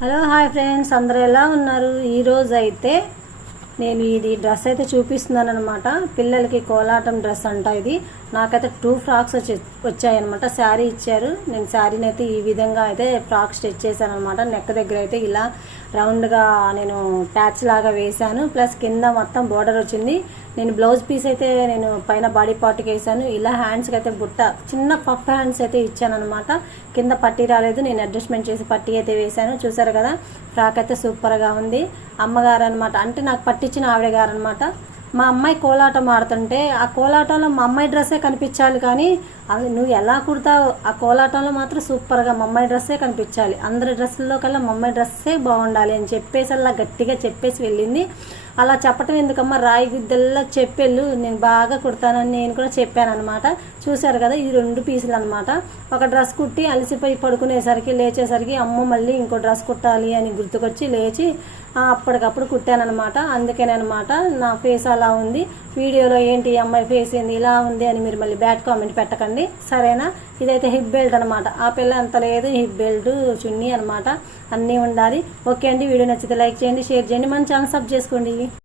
Hello hi friends, అందరూ ఎలా ఉన్నారు? ఈరోజు అయితే నేను ఇది డ్రెస్ అయితే చూపిస్తున్నాను అనమాట. పిల్లలకి కోలాటం డ్రెస్ అంట. ఇది నాకైతే 2 ఫ్రాక్స్ వచ్చాయన్నమాట. శారీ ఇచ్చారు. నేను శారీని అయితే ఈ విధంగా అయితే ఫ్రాక్ స్టిచ్ చేశాను అనమాట. నెక్ దగ్గర అయితే ఇలా రౌండ్గా నేను ప్యాచ్ లాగా వేశాను. ప్లస్ కింద మొత్తం బోర్డర్ వచ్చింది. నేను బ్లౌజ్ పీస్ అయితే నేను పైన బాడీ పార్ట్కి వేసాను. ఇలా హ్యాండ్స్కి అయితే బుట్ట చిన్న పఫ్ హ్యాండ్స్ అయితే ఇచ్చాను అనమాట. కింద పట్టీ రాలేదు, నేను అడ్జస్ట్మెంట్ చేసి పట్టీ అయితే వేశాను. చూసారు కదా, ఫ్రాక్ అయితే సూపర్గా ఉంది. అమ్మగారు అనమాట, అంటే నాకు పట్టించిన ఆవిడ గారు అనమాట. మా అమ్మాయి కోలాటం ఆడుతుంటే ఆ కోలాటంలో మా అమ్మాయి డ్రెస్సే కనిపించాలి, కానీ అది నువ్వు ఎలా కుడతావు, ఆ కోలాటంలో మాత్రం సూపర్గా మా అమ్మాయి డ్రెస్సే కనిపించాలి. అందరి డ్రెస్సుల్లో కల్లా మా అమ్మాయి డ్రెస్సే బాగుండాలి అని చెప్పేసి అలా గట్టిగా చెప్పేసి వెళ్ళింది. అలా చెప్పటం ఎందుకమ్మా, రాయి గుద్దల్లో చెప్పెళ్ళు, నేను బాగా కుడతానని నేను కూడా చెప్పాను అనమాట. చూశారు కదా, ఇది 2 పీసులు అనమాట. ఒక డ్రెస్ కుట్టి అలసిపోయి పడుకునేసరికి లేచేసరికి అమ్మ మళ్ళీ ఇంకో డ్రెస్ కుట్టాలి అని గుర్తుకొచ్చి లేచి అప్పటికప్పుడు కుట్టానమాట. అందుకేనమాట నా ఫేస్ అలా ఉంది. వీడియోలో ఏంటి అమ్మాయి ఫేస్ ఏంది ఇలా ఉంది అని మీరు మళ్ళీ బ్యాడ్ కామెంట్ పెట్టకండి, సరేనా? ఇదైతే హిప్ బెల్ట్ అనమాట. ఆ పిల్ల అంత లేదు, హిప్ బెల్ట్ చున్నీ అనమాట. అన్నీ ఉండాలి. ఓకే అండి, వీడియో నచ్చితే లైక్ చేయండి, షేర్ చేయండి, మన ఛానల్ సబ్స్క్రైబ్ చేసుకోండి.